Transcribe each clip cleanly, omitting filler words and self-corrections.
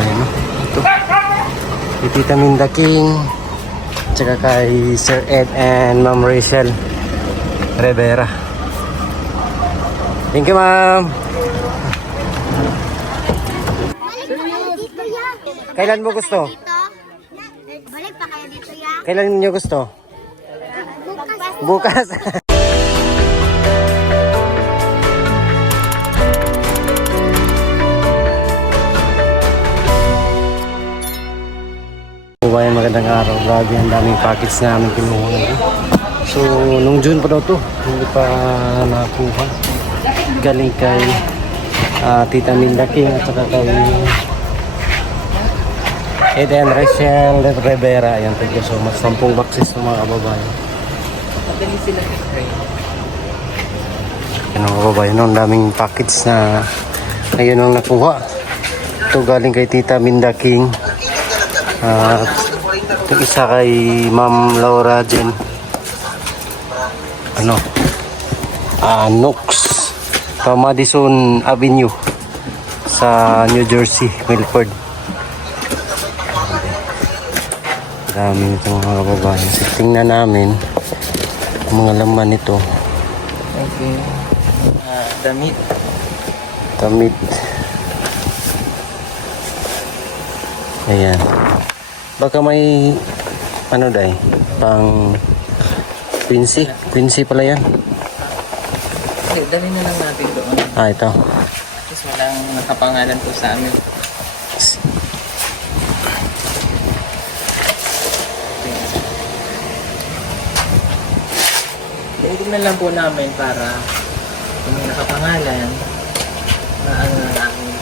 kababayan, no? Ito. Kay Tita Minda King. Tsaka kay Sir Ed and Ma'am Rachel Rivera. Thank you, ma'am. Kailan mo gusto? Balik pa kayo dito, ya? Kailan niyo gusto? Bukas. Bayan, magandang araw. Grabe, ang daming packets na namin kinuha ngayon. So, nung June pa daw to, hindi pa nakuha. Galing kay Tita Minda King at saka kay Eden Rachel Rivera. Ayan, thank you so much. 10 boxes ng mga kababayan. Madali sila i-train. Ayan mga kababayan, no? Ang daming packets na ngayon ang nakuha. Ito galing kay Tita Minda King. Ito isa kay Ma'am Laura Jen Nooks sa Madison Avenue sa New Jersey, Milford. Dami nito mga kababayan. So, tingnan namin ang mga laman nito. Okay. Damit. Damit. Ayan. Baka may dai pang Quincy pala yan. Okay, dali na lang natin doon. Ito. Kasi walang nakapangalan po sa amin. Tingnan lang po namin para kung may nakapangalan na ano na namin.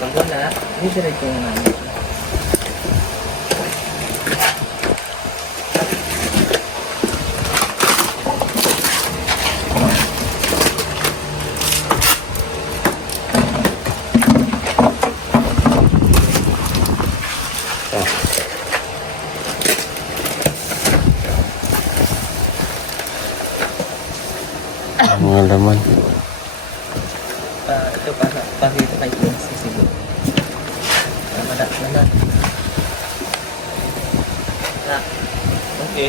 Pag wala, didiretso na namin. Mga laman. Ito para dito kay Quincy siguro. Wala naman. Okay.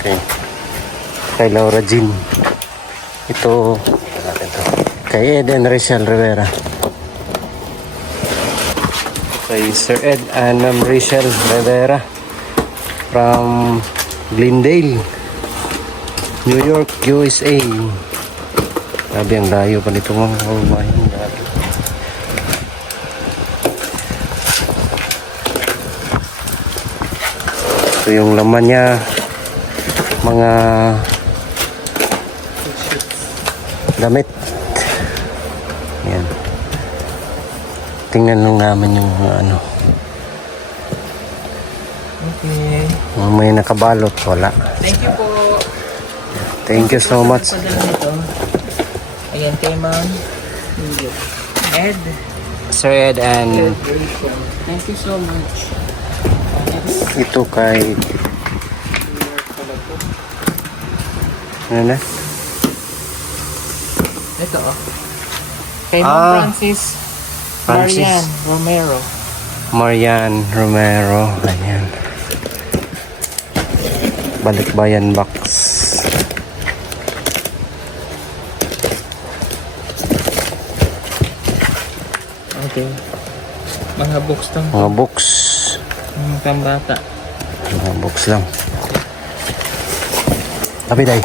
Okay. Kay Laura Jean. Ito. Kay Eden Rachel Rivera. Kay Sir Ed and Ma'am Rachel Rivera from Glendale, New York, USA. Grabe, ang layo pa nito mga kababayan. Grabe. Ito yung laman niya. Mga damit. Yan. Tingnan lang namin yung ano. Okay. May nakabalot. Wala. Thank you po. Thank you so much. Ayan kay Ma'am Ed. Sir Ed and Thank you so much. ito kay ano na? Ito kay Ma'am Francis Marian Romero. Marian Romero. Ayan. Balikbayan box. Okay. Mga books to. Mga books. Pambata. Mga books lang. Tabi day.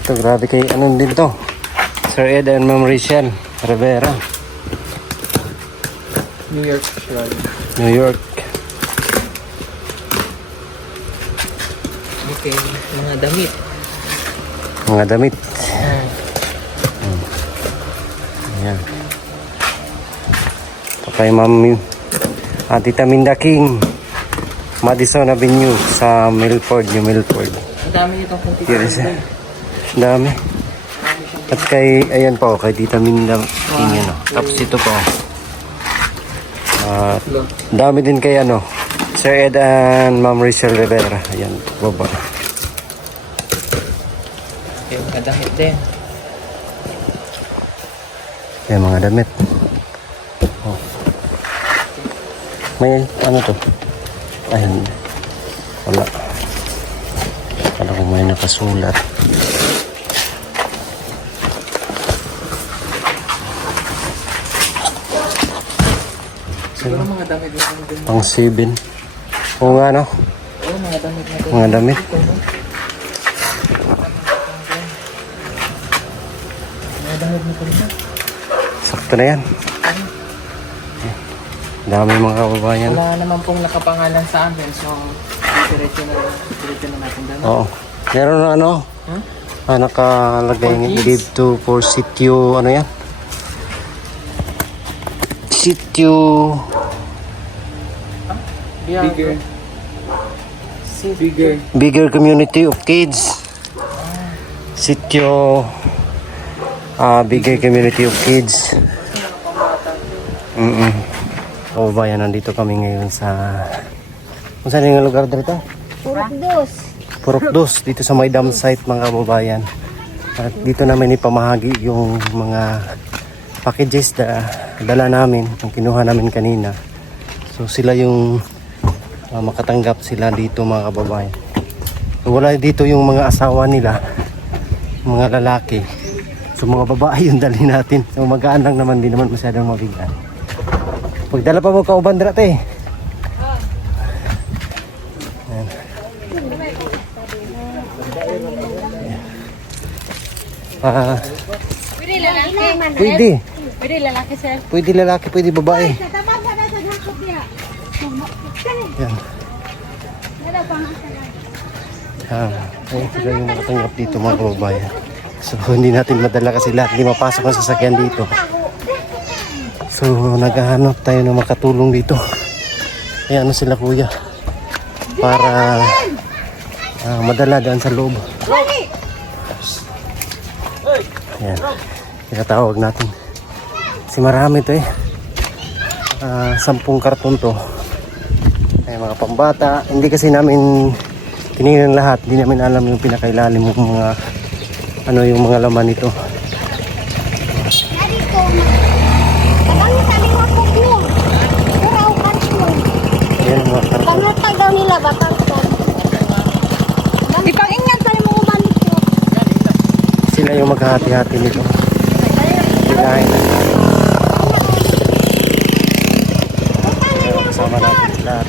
Ito, grabe kay anong din to. Sir Ed and Ma'am Rachel Rivera. New York Shore. New York. Okay. Mga damit. Mga damit. Ayan. Ito kay Ma'am Tita Minda King, Madison Avenue sa Milford, New Milford. Ang dami nitong kung Yes, dami. At kay, ayan po, kay Tita Minda King, ano. Tapos ito po. Dami din kay ano, Sir Ed and Ma'am Rachel Rivera. Ayan, baba. Okay, mga damit din. May mga damit. Oh. May ano to? Ay, hindi. Wala. Kala ko may nakasulat. Siguro mga damit na din. Pang 7. Oo nga no? Oo, mga damit na din. Mga damit. Mga damit na din. Sakto na yan. Dami mga kababayan. Wala naman pong nakapangalan sa amin, so diretso na natin doon. Oo. Meron na ano? Hmm? Nakalagay For nga. kids? Give to for sitio. Ano yan? Sitio. Bigger. Bigger. Bigger community of kids. Sitio. Bigger community of kids. Kababayan, nandito kami ngayon sa... Kung saan yung lugar dito? Purok dos. Purok Dos, dito sa may dam site mga kababayan. At dito namin ipamahagi yung mga packages na dala namin, yung kinuha namin kanina. So sila yung makatanggap sila dito mga kababayan. So, wala dito yung mga asawa nila, mga lalaki. So mga babae yung dali natin. So magaan lang naman, din naman masyadong mabigat. Pagdala pa mo kauban dira te. Pwede lalaki. Pwede. Pwede lalaki, sir. Pwede lalaki, pwede babae. Tatabang ka na sa dakot niya. Yan. Wala pa nga sa Sila yung makatanggap dito mga kababayan. So hindi natin madala kasi lahat hindi mapasok ang sasakyan dito. So naghahanap tayo ng makatulong dito. Kaya ano sila kuya para madala daan sa loob. Yan. Tinatawag natin. Kasi marami to 10 karton to. Ay mga pambata. Hindi kasi namin tinignan lahat. Hindi namin alam yung pinakailalim ng mga ano yung mga laman nito. Dari ko. Kadang sabi mo po niyo. Puraw karton. Yan mga karton. Pangutag daw nila batang ko. Ipang-ingat sa mo uban nito. Sila yung maghahati-hati nito. Pilahin na. Kasama natin sila.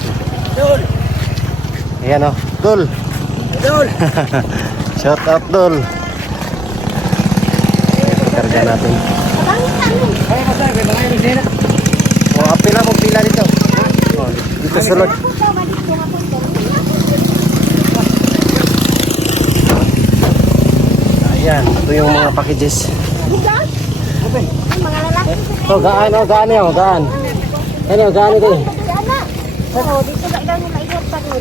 Ayan o. Dol. Dol! Shout out Dol. Karga natin. Ay, masaya, may mga inis na. Pila mo pila dito. Dito sulod. Ayan. Ito yung mga packages. Mga lalaki. Gaan yan. Gaan. Ano, gaan ito eh. Oo, dito na daw nila iyon pa nyo.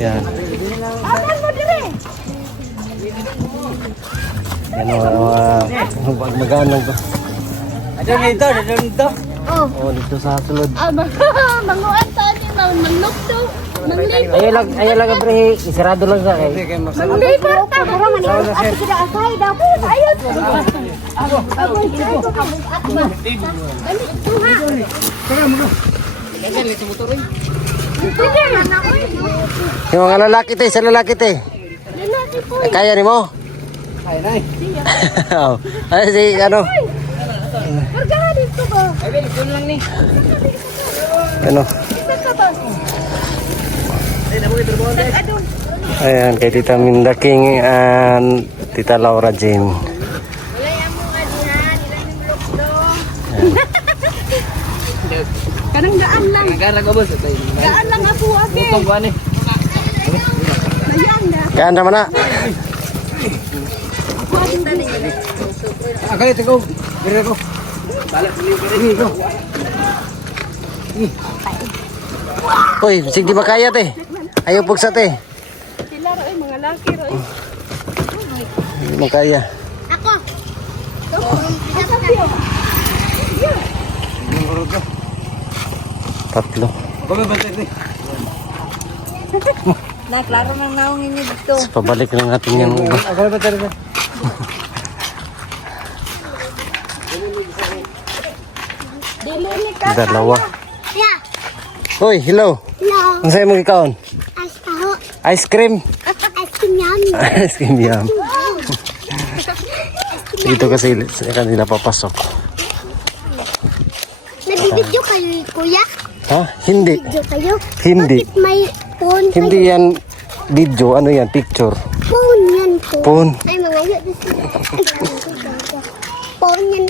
Yan. Asan mo dire? Yan o. Magaan lang to. Dadang dito. Oh. Oh, dito sa sulod. Manguan to ni mangnok to. Manglipot. Ayaw lang bre. Isarado lang sa kay. Manglipot ta. Pero manilang at kita asay daw po. Ayun. Ako ito ko. Ano ito ha? Pwede na ako. Yung mga lalaki te, sa lalaki te. Lalaki po. Kaya ni mo? Ay, nay. Ay, si ano? Margahan dito ba? Ay, Bel, doon lang ni. Ano? Isa ka ba? Ay, nabuhay, trabaho na. Adun. Ayan, kay Tita Minda King and Tita Laura Jane. Wala yan mo nga diyan. Ilan yung lukdo. Kanang daan lang. Nagara ko, boss. Daan lang ako, ate. Utong ko, ani. Ayan na. Kaya naman na. Akali, tigaw. Gire ko. Balat, gire ko. Uy, sige di makaya te. Ayaw pugsa te. Sila ro mga laki ro. Hindi makaya. Ako. Ako siya. Tatlo. Kami bantay, te. Na klaro nang naong inyo dito. So, pabalik lang natin yung uba. Kami bantay, te. Dalawa. Yeah. Hoy, hello. Hello. Ang sa'yo mong ikaon? Ice taho. Ice cream. Ice cream yummy. Ice cream yum. Dito kasi sa kanila papasok. Nagbibidyo kayo, kuya? Ha? Hindi. Video kayo? Hindi. Bakit may phone kayo? Hindi yan video. Ano yan? Picture. Phone yan po. Phone. Ay, mga yun. Phone yan.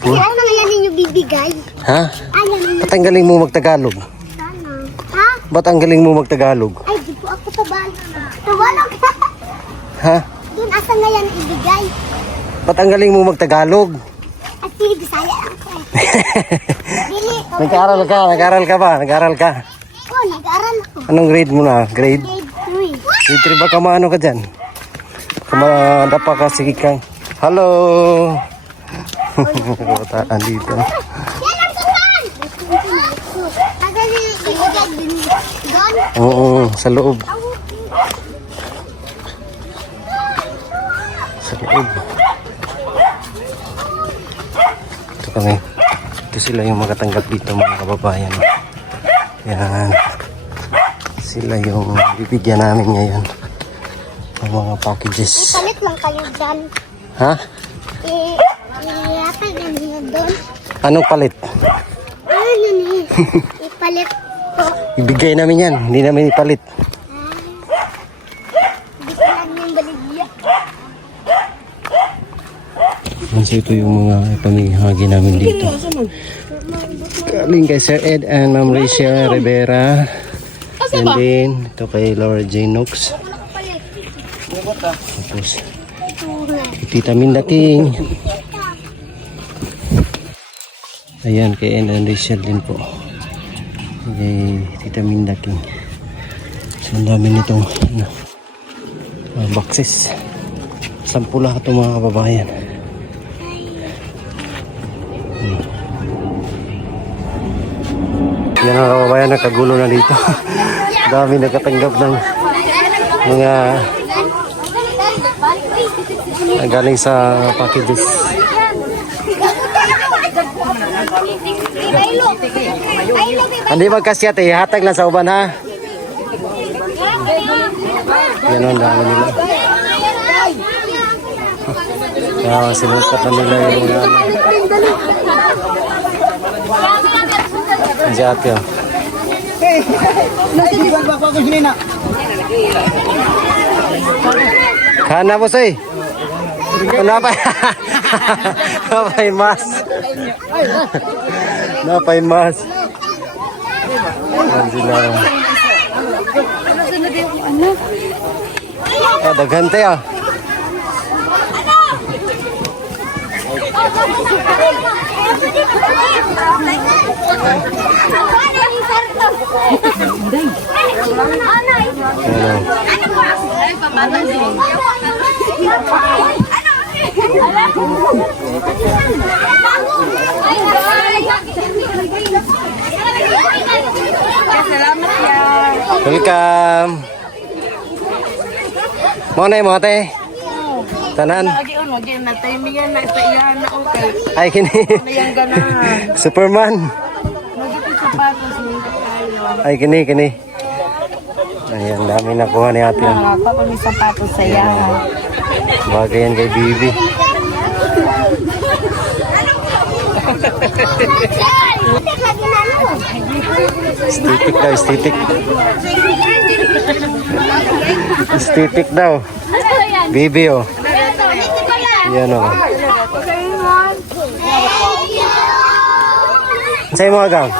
Ay, ano nga yan ninyo bibigay? Ha? Ay, yan ninyo Ba't ang galing mo magtagalog? sana. Ha? Ba't ang galing mo magtagalog? Ay, di po ako tabalo. Tabalo ka. Ha? Doon, asa nga yan ibigay? Ba't ang galing mo magtagalog? At sige, Bisaya lang ko eh. Dili. Nag-aaral ka ba? Nag-aaral ka? Oh, nag-aaral ako. Anong grade mo na? Grade? Grade 3. Grade 3 ba kamaano ka dyan? Kumadapa ka, sige kang. Hello! Kabataan dito. Yan ang tuwan! Aga ni ibigay din doon. Oo, sa loob. Sa loob. Ito kami. Ito sila yung magatanggap dito mga kababayan. Yan. Sila yung bibigyan namin ngayon ng mga packages. Palit lang kayo dyan. Ha? Iyatag yan niyo doon. Anong palit? Ano yun eh? Ipalit ko. Ibigay namin yan. Hindi namin ipalit. Gusto lang yung baligya. So ito yung mga pamihagi namin dito. Galing kay Sir Ed and Ma'am Rachel Rivera. And then, ito kay Laura Jane Knox. Tapos, Tita Minda King. Ayan, kay Ed and Rachel din po. Kay Tita Minda King. So, ang dami nitong boxes. 10 lahat itong mga kababayan. Yan ang kababayan, nakagulo na dito. Dami nakatanggap ng mga galing sa packages. Hindi magkasyat eh, hatag lang sa uban ha. Yan ang dami nila. Kaya sinukat na nila yung mga si ate oh. Kana mo say. Napay napay mas. Napay mas. Yan sila. Ah, daghan tayo. Welcome. Mo na mo ate. Tanan. Ay kini. Superman. Ay kini. Ayan, dami nakuha ni ate. Ako may sapatos sa iya. Bagay yan kay Bibi. Aesthetic daw, aesthetic. Aesthetic daw. Bibi oh. Yan oh. Sa'yo mo agang?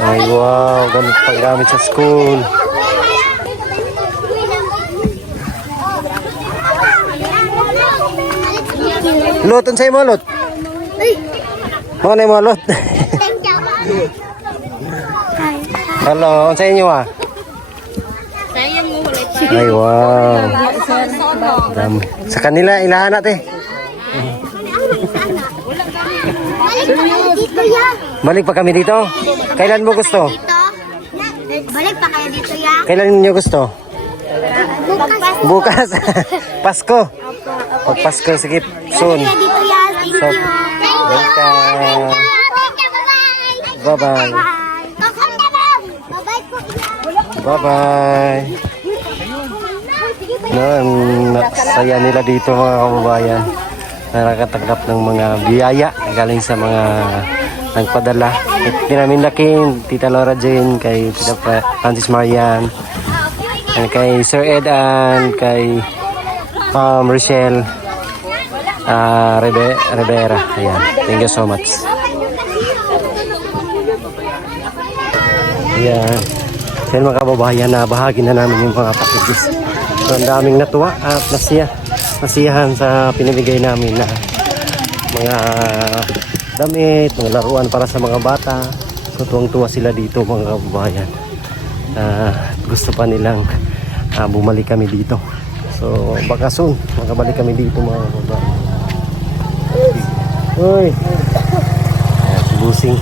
Ay wow, ganun paggamit sa school. Lot, ang sa'yo mo lot? Mga na yung mga lot. Hello, ang sa'yo nyo ah? Ay wow. Dami. Sa kanila, ilahan natin. Balik pa kami dito? Kailan mo gusto? Balik pa kayo dito ya? Kailan nyo gusto? Bukas. Bukas. Pasko. Pag Pasko, sige. Soon. Dito ya. Thank you. Welcome. welcome. Bye-bye. Bye-bye. Saya nila dito mga kababayan. Nakakatanggap ng mga biyaya galing sa mga nagpadala. Pinaminlaking Tita Laura Jane, kay Tita Francis Marian, and kay Sir Ed, and kay Rochelle Rivera. Ayan. Thank you so much. Ayan. Yan mga kababayan, na bahagi na namin yung mga packages. So, ang daming natuwa at nasiyahan sa pinamigay namin na mga damit, mga laruan para sa mga bata. So, tuwang-tuwa sila dito mga kababayan. Gusto pa nilang bumalik kami dito. So, baka soon, makabalik kami dito mga kababayan. Uy! Ayan, si Busing.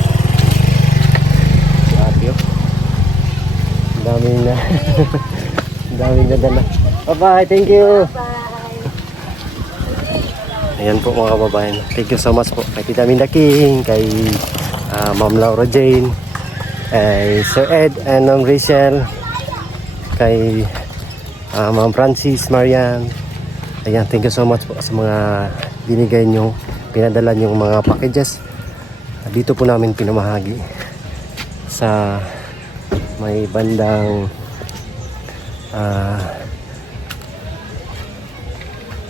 Daming na dala. Bye-bye, thank you. Ayan po mga kababayan. Thank you so much po kay Tita Minda King, kay Ma'am Laura Jane, kay Sir Ed and Ma'am Rachel, kay Ma'am Francis Marian. Ayan, thank you so much po sa mga binigay nyo, pinadala nyo mga packages. Dito po namin pinamahagi sa may bandang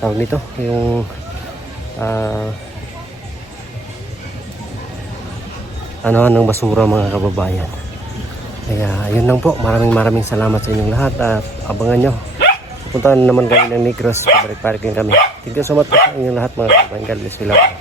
tawag nito yung ano-anong basura mga kababayan. Kaya ayun lang po, maraming salamat sa inyong lahat at abangan nyo, puntahan naman kami ng Negros, pabalik-balik din kami. Thank you so much sa inyong lahat mga kababayan. God bless you lahat.